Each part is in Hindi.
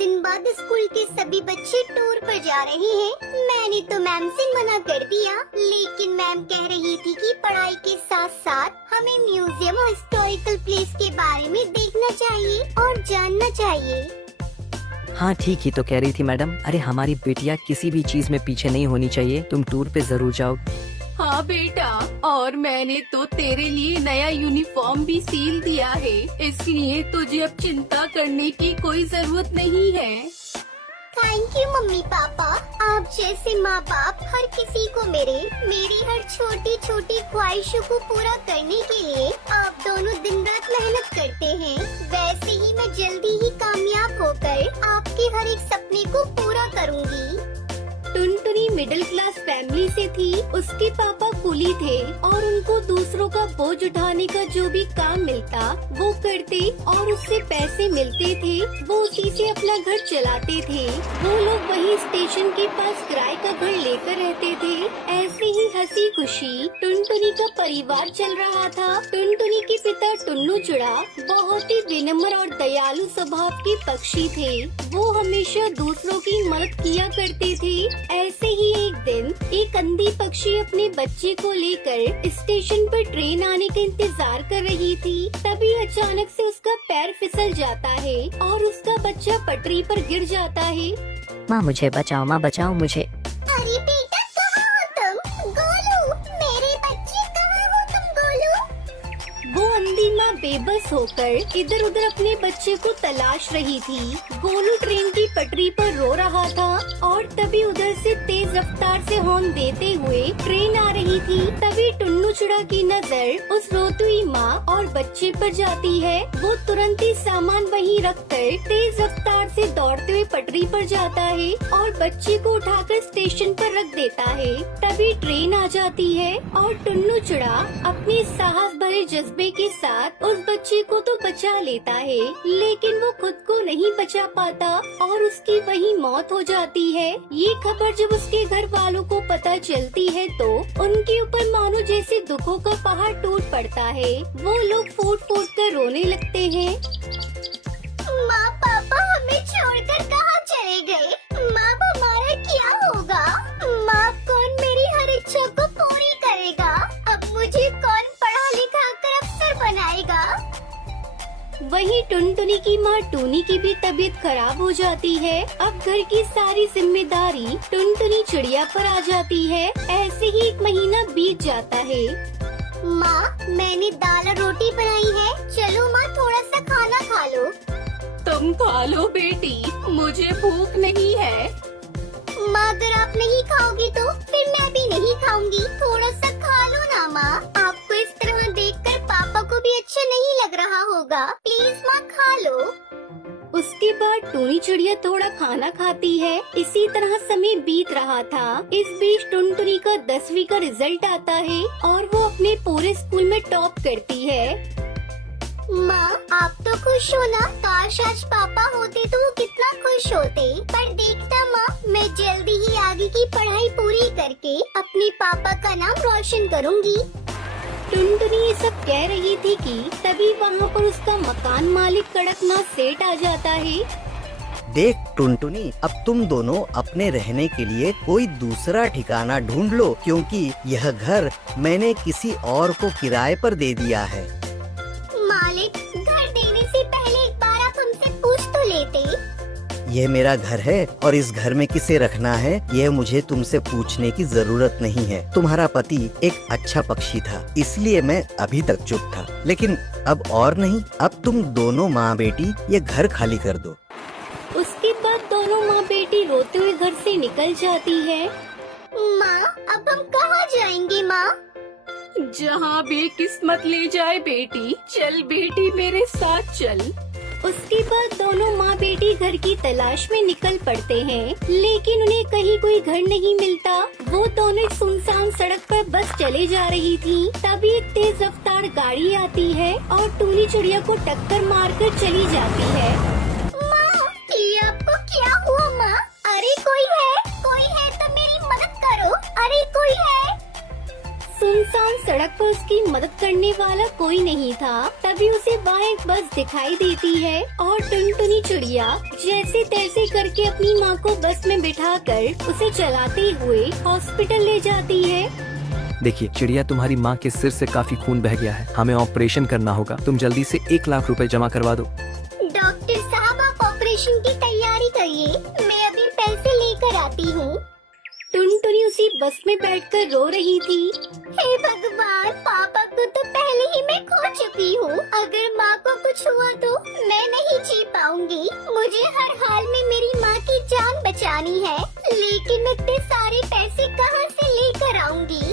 दिन बाद स्कूल के सभी बच्चे टूर पर जा रहे हैं। मैंने तो मैम से मना कर दिया, लेकिन मैम कह रही थी कि पढ़ाई के साथ साथ हमें म्यूजियम और हिस्टोरिकल प्लेस के बारे में देखना चाहिए और जानना चाहिए। हाँ ठीक ही तो कह रही थी मैडम। अरे हमारी बेटियाँ किसी भी चीज में पीछे नहीं होनी चाहिए। तुम टूर पे जरूर जाओ। हाँ बेटा, और मैंने तो तेरे लिए नया यूनिफॉर्म भी सील दिया है, इसलिए तुझे अब चिंता करने की कोई जरूरत नहीं है। Thank you mummy papa. आप जैसे माँ बाप हर किसी को मेरी हर छोटी छोटी ख्वाहिशों को पूरा करने के लिए आप दोनों दिन रात मेहनत करते हैं। वैसे ही मैं जल्दी ही कामयाब होकर आपके हर एक सपने को पूरा करूँगी। टुनटुनी मिडिल क्लास फैमिली से थी। उसके पापा कुली थे और उनको दूसरों का बोझ उठाने का जो भी काम मिलता वो करते और उससे पैसे मिलते थे। वो उसी से अपना घर चलाते थे। वो लोग वही स्टेशन के पास किराए का घर लेकर रहते थे। ऐसे ही हंसी खुशी टुनटुनी का परिवार चल रहा था। टुनटुनी के पिता टुन्नू चुड़ा बहुत ही विनम्र और दयालु स्वभाव के पक्षी थे। वो हमेशा दूसरों की मदद किया करते थे। ऐसे ही एक दिन एक अंधी पक्षी अपने बच्चे को लेकर स्टेशन पर ट्रेन आने का इंतजार कर रही थी। तभी अचानक से उसका पैर फिसल जाता है और उसका बच्चा पटरी पर गिर जाता है। माँ मुझे बचाओ, माँ बचाओ मुझे। अरे बेटा कहाँ हो तुम? गोलू, मेरे बच्चे कहाँ हो तुम गोलू? वो अंधी माँ बेबस होकर इधर उधर अपने बच्चे को तलाश रही थी। गोलू ट्रेन की पटरी पर रो रहा था और तभी उधर से तेज रफ्तार से हॉर्न देते हुए ट्रेन आ रही थी। तभी टुन्नू चुड़ा की नजर उस रोती हुई माँ और बच्चे पर जाती है। वो तुरंत ही सामान वहीं रखकर तेज रफ्तार से दौड़ते हुए पटरी पर जाता है और बच्चे को उठाकर स्टेशन पर रख देता है। तभी ट्रेन आ जाती है और टुन्नू चुड़ा अपने साहस भरे जज्बे के साथ उस बच्चे को तो बचा लेता है, लेकिन वो खुद को नहीं बचा पाता और उसकी वहीं मौत हो जाती है। ये खबर जब उसके घर वालों को पता चलती है तो उनके ऊपर मानो जैसे दुखों का पहाड़ टूट पड़ता है। वो लोग फूट फूट कर रोने लगते हैं। माँ पापा हमें छोड़कर कहाँ चले गए? माँ हमारा क्या होगा? माँ कौन मेरी हर इच्छा को पूरी करेगा? अब मुझे कौन पढ़ा लिखा कर अफसर बनाएगा? वहीं टुनटुनी की माँ टूनी की भी तबीयत खराब हो जाती है। अब घर की सारी जिम्मेदारी टुनटुनी चिड़िया पर आ जाती है। ऐसे ही एक महीना बीत जाता है। माँ मैंने दाल और रोटी बनाई है, चलो माँ थोड़ा सा खाना खा लो। तुम खा लो बेटी, मुझे भूख नहीं है। माँ अगर आप नहीं खाओगी तो फिर मैं भी नहीं खाऊंगी। थोड़ा सा खा लो ना माँ। आपको इस तरह देखकर पापा को भी अच्छा नहीं लग रहा होगा। प्लीज माँ खा लो। उसके बाद टूनी चिड़िया थोड़ा खाना खाती है। इसी तरह समय बीत रहा था। इस बीच टुनटुनी का 10वीं का रिजल्ट आता है और वो अपने पूरे स्कूल में टॉप करती है। माँ आप तो खुश हो ना? काश आज पापा होते तो वो कितना खुश होते। पर देखता माँ, मैं जल्दी ही आगे की पढ़ाई पूरी करके अपने पापा का नाम रोशन करूँगी। टुनटुनी ये सब कह रही थी कि तभी वहाँ पर उसका मकान मालिक कड़कनाथ सेठ आ जाता है। देख टुनटुनी, अब तुम दोनों अपने रहने के लिए कोई दूसरा ठिकाना ढूंढ लो, क्योंकि यह घर मैंने किसी और को किराए पर दे दिया है। मालिक, घर देने से पहले एक बार आप हमसे पूछ तो लेते। यह मेरा घर है और इस घर में किसे रखना है यह मुझे तुमसे पूछने की जरूरत नहीं है। तुम्हारा पति एक अच्छा पक्षी था, इसलिए मैं अभी तक चुप था, लेकिन अब और नहीं। अब तुम दोनों माँ बेटी ये घर खाली कर दो। उसके बाद दोनों माँ बेटी रोते हुए घर से निकल जाती है। माँ अब हम कहाँ जाएंगे माँ? जहाँ भी किस्मत ले जाए बेटी। चल बेटी मेरे साथ चल। उसके बाद दोनों माँ बेटी घर की तलाश में निकल पड़ते हैं, लेकिन उन्हें कहीं कोई घर नहीं मिलता। वो दोनों एक सुनसान सड़क पर बस चले जा रही थी। तभी एक तेज रफ्तार गाड़ी आती है और टूनी चिड़िया को टक्कर मारकर चली जाती है। माँ ये आपको क्या हुआ माँ? अरे कोई है तो मेरी मदद करो। अरे कोई है। सुनसान सड़क पर उसकी मदद करने वाला कोई नहीं था। तभी उसे वहाँ एक बस दिखाई देती है और टुनटुनी चिड़िया जैसे तैसे करके अपनी माँ को बस में बिठाकर उसे चलाते हुए हॉस्पिटल ले जाती है। देखिए चिड़िया, तुम्हारी माँ के सिर से काफी खून बह गया है, हमें ऑपरेशन करना होगा। तुम जल्दी से 1 लाख रुपए जमा करवा दो। डॉक्टर साहब, आप ऑपरेशन की तैयारी करिए, मैं अभी पैसे लेकर आती हूँ। टुनटुनी उसी बस में बैठकर रो रही थी। हे भगवान, पापा को तो पहले ही मैं खो चुकी हूँ। अगर माँ को कुछ हुआ तो मैं नहीं जी पाऊंगी। मुझे हर हाल में मेरी माँ की जान बचानी है, लेकिन इतने सारे पैसे कहाँ से लेकर आऊंगी?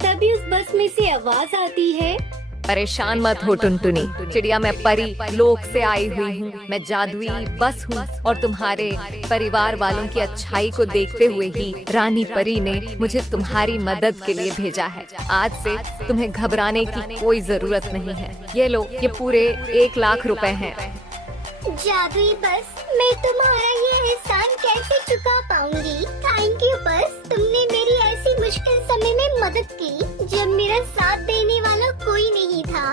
तभी उस बस में से आवाज आती है, परेशान मत हो टुनटुनी चिड़िया, मैं परी लोक से आई हुई हूँ। मैं जादुई बस हूँ और तुम्हारे परिवार वालों की अच्छाई को देखते हुए ही रानी परी ने मुझे तुम्हारी मदद के लिए भेजा है। आज से तुम्हें घबराने की कोई जरूरत नहीं है। ये लो, ये पूरे 1 लाख रुपए हैं। जादुई बस, मैं तुम्हारा ये एहसान कैसे चुका पाऊंगी? थैंक यू बस, तुमने मेरी ऐसी मुश्किल समय में मदद की जब मेरा साथ देने वाला कोई नहीं था।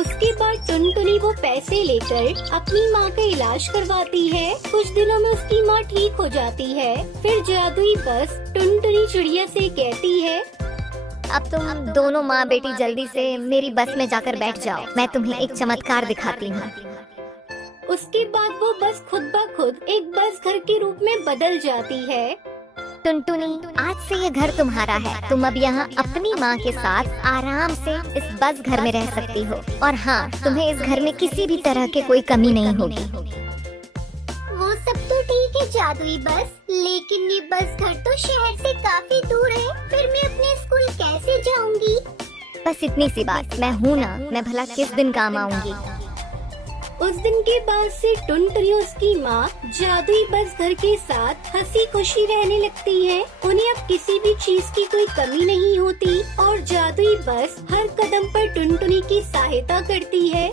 उसके बाद टुनटुनी वो पैसे लेकर अपनी माँ का इलाज करवाती है। कुछ दिनों में उसकी माँ ठीक हो जाती है। फिर जादुई बस टुनटुनी चिड़िया से कहती है, अब तुम दोनों माँ बेटी जल्दी से मेरी बस में जाकर बैठ जाओ, मैं तुम्हें एक चमत्कार दिखाती हूँ। उसके बाद वो बस खुद ब खुद एक बस घर के रूप में बदल जाती है। टुनटुनी, आज से ये घर तुम्हारा है। तुम अब यहाँ अपनी माँ के साथ आराम से इस बस घर में रह सकती हो। और हाँ, तुम्हें इस घर में किसी भी तरह की कोई कमी नहीं होगी। वो सब तो ठीक है जादुई बस, लेकिन ये बस घर तो शहर से काफी दूर है। फिर मैं अपने स्कूल कैसे जाऊंगी? बस इतनी सी बात, मैं हूँ ना, मैं भला किस दिन काम आऊंगी। उस दिन के बाद से टुनटुनी उसकी माँ जादुई बस घर के साथ हंसी खुशी रहने लगती है। उन्हें अब किसी भी चीज की कोई कमी नहीं होती और जादुई बस हर कदम पर टुनटुनी की सहायता करती है।